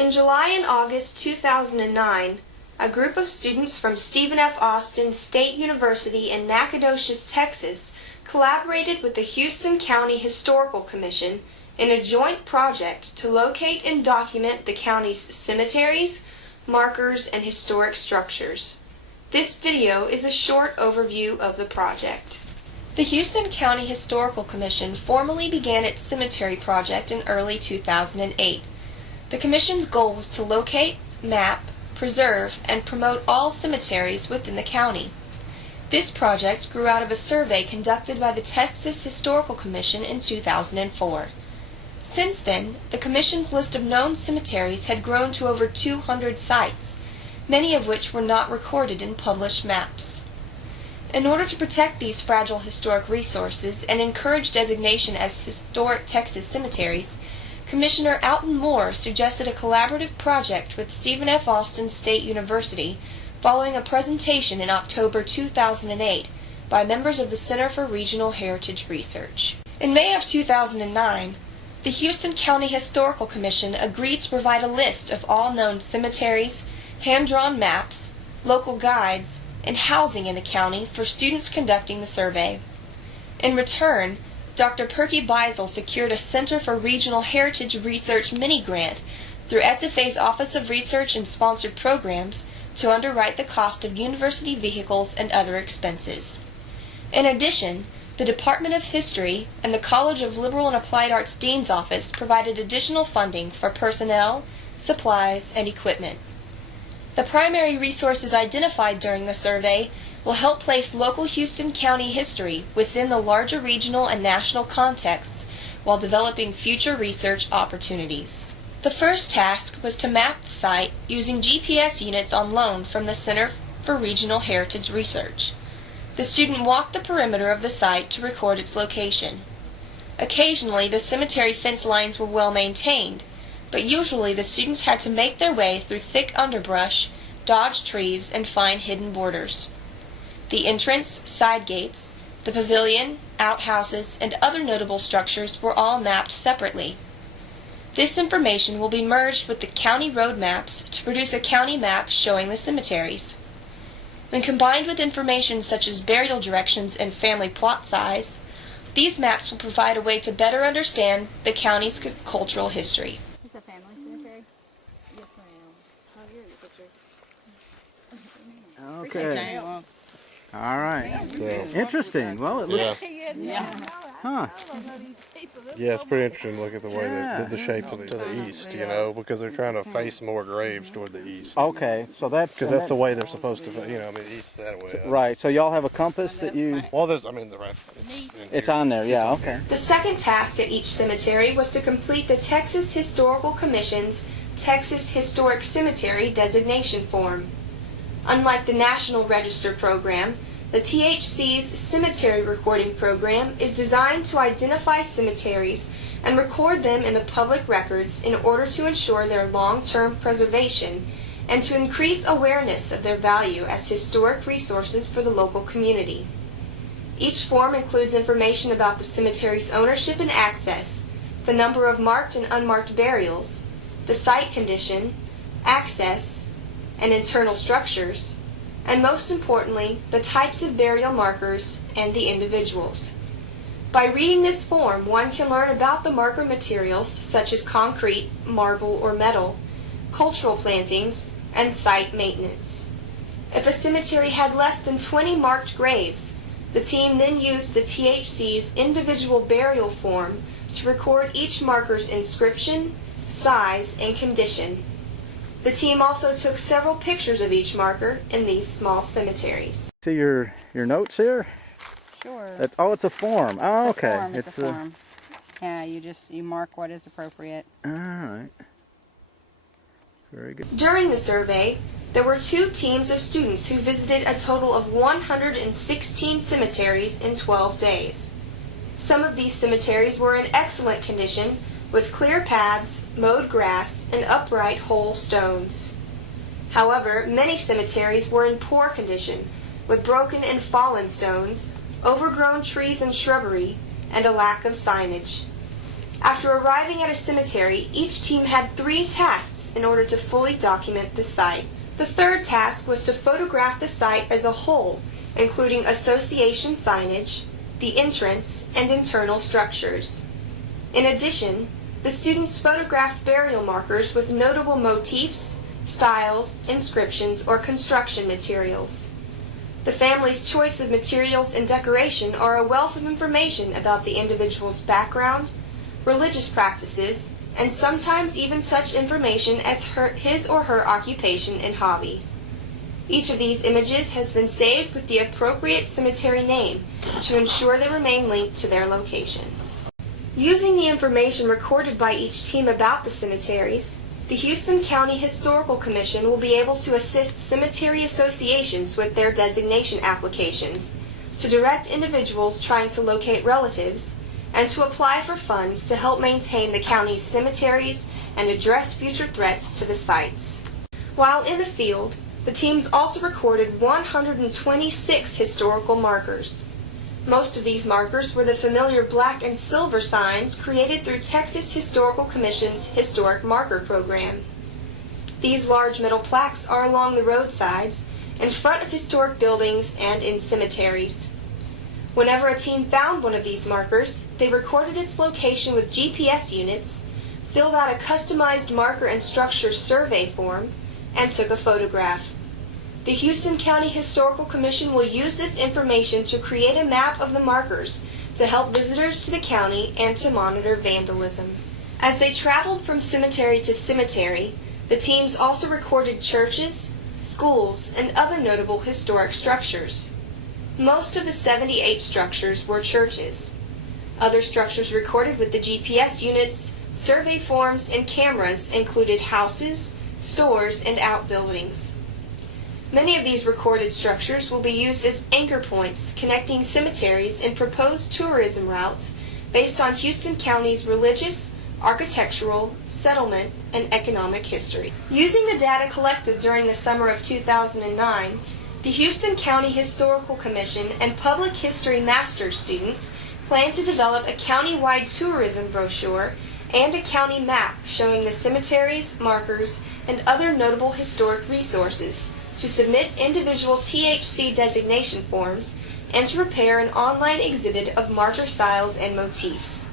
In July and August 2009, a group of students from Stephen F. Austin State University in Nacogdoches, Texas, collaborated with the Houston County Historical Commission in a joint project to locate and document the county's cemeteries, markers, and historic structures. This video is a short overview of the project. The Houston County Historical Commission formally began its cemetery project in early 2008. The Commission's goal was to locate, map, preserve, and promote all cemeteries within the county. This project grew out of a survey conducted by the Texas Historical Commission in 2004. Since then, the Commission's list of known cemeteries had grown to over 200 sites, many of which were not recorded in published maps. In order to protect these fragile historic resources and encourage designation as historic Texas cemeteries, Commissioner Alton Moore suggested a collaborative project with Stephen F. Austin State University following a presentation in October 2008 by members of the Center for Regional Heritage Research. In May of 2009, the Houston County Historical Commission agreed to provide a list of all known cemeteries, hand-drawn maps, local guides, and housing in the county for students conducting the survey. In return, Dr. Perky Beisel secured a Center for Regional Heritage Research mini-grant through SFA's Office of Research and sponsored programs to underwrite the cost of university vehicles and other expenses. In addition, the Department of History and the College of Liberal and Applied Arts Dean's Office provided additional funding for personnel, supplies, and equipment. The primary resources identified during the survey will help place local Houston County history within the larger regional and national contexts while developing future research opportunities. The first task was to map the site using GPS units on loan from the Center for Regional Heritage Research. The student walked the perimeter of the site to record its location. Occasionally, the cemetery fence lines were well maintained, but usually the students had to make their way through thick underbrush, dodge trees, and find hidden borders. The entrance, side gates, the pavilion, outhouses, and other notable structures were all mapped separately. This information will be merged with the county road maps to produce a county map showing the cemeteries. When combined with information such as burial directions and family plot size, these maps will provide a way to better understand the county's cultural history. Is that family cemetery? Yes, I am. Oh, here's your picture. Okay. All right. So interesting. Well, it looks. Huh. Yeah, it's pretty interesting to look at the way they did the shape to the east, you know, because they're trying to face more graves toward the east. Okay, so that's because that's the way they're supposed to, you know, I mean, east that way. Right. So y'all have a compass that you. Well, there's, I mean, it's on there. Yeah. Okay. The second task at each cemetery was to complete the Texas Historical Commission's Texas Historic Cemetery designation form. Unlike the National Register program, the THC's cemetery recording program is designed to identify cemeteries and record them in the public records in order to ensure their long-term preservation and to increase awareness of their value as historic resources for the local community. Each form includes information about the cemetery's ownership and access, the number of marked and unmarked burials, the site condition, access, and internal structures, and most importantly, the types of burial markers and the individuals. By reading this form, one can learn about the marker materials such as concrete, marble, or metal, cultural plantings, and site maintenance. If a cemetery had less than 20 marked graves, the team then used the THC's individual burial form to record each marker's inscription, size, and condition. The team also took several pictures of each marker in these small cemeteries. See your notes here? Sure. It's a form. Oh, okay. It's a form. Yeah, you mark what is appropriate. All right. Very good. During the survey, there were 2 teams of students who visited a total of 116 cemeteries in 12 days. Some of these cemeteries were in excellent condition, with clear paths, mowed grass, and upright whole stones. However, many cemeteries were in poor condition, with broken and fallen stones, overgrown trees and shrubbery, and a lack of signage. After arriving at a cemetery, each team had 3 tasks months in order to fully document the site. The third task was to photograph the site as a whole, including association signage, the entrance, and internal structures. In addition, the students photographed burial markers with notable motifs, styles, inscriptions, or construction materials. The family's choice of materials and decoration are a wealth of information about the individual's background, religious practices, and sometimes even such information as his or her occupation and hobby. Each of these images has been saved with the appropriate cemetery name to ensure they remain linked to their location. Using the information recorded by each team about the cemeteries, the Houston County Historical Commission will be able to assist cemetery associations with their designation applications, to direct individuals trying to locate relatives, and to apply for funds to help maintain the county's cemeteries and address future threats to the sites. While in the field, the teams also recorded 126 historical markers. Most of these markers were the familiar black and silver signs created through Texas Historical Commission's Historic Marker Program. These large metal plaques are along the roadsides, in front of historic buildings, and in cemeteries. Whenever a team found one of these markers, they recorded its location with GPS units, filled out a customized marker and structure survey form, and took a photograph. The Houston County Historical Commission will use this information to create a map of the markers to help visitors to the county and to monitor vandalism. As they traveled from cemetery to cemetery, the teams also recorded churches, schools, and other notable historic structures. Most of the 78 structures were churches. Other structures recorded with the GPS units, survey forms, and cameras included houses, stores, and outbuildings. Many of these recorded structures will be used as anchor points connecting cemeteries in proposed tourism routes based on Houston County's religious, architectural, settlement, and economic history. Using the data collected during the summer of 2009, the Houston County Historical Commission and Public History Master's students plan to develop a county-wide tourism brochure and a county map showing the cemeteries, markers, and other notable historic resources to submit individual THC designation forms and to prepare an online exhibit of marker styles and motifs.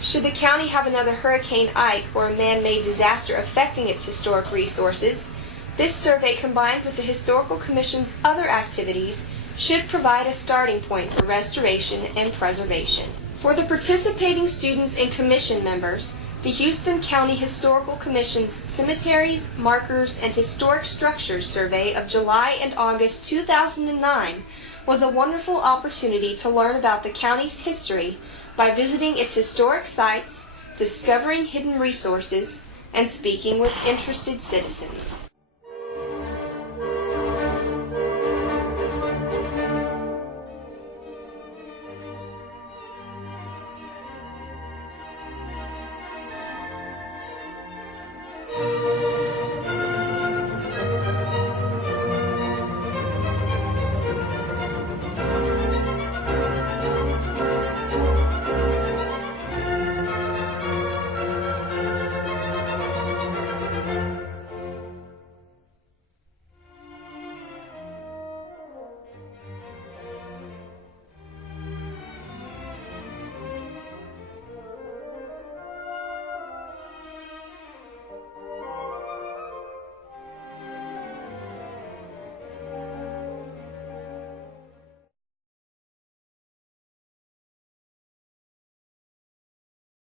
Should the county have another Hurricane Ike or a man-made disaster affecting its historic resources, this survey combined with the Historical Commission's other activities should provide a starting point for restoration and preservation. For the participating students and commission members, the Houston County Historical Commission's Cemeteries, Markers, and Historic Structures survey of July and August 2009 was a wonderful opportunity to learn about the county's history by visiting its historic sites, discovering hidden resources, and speaking with interested citizens.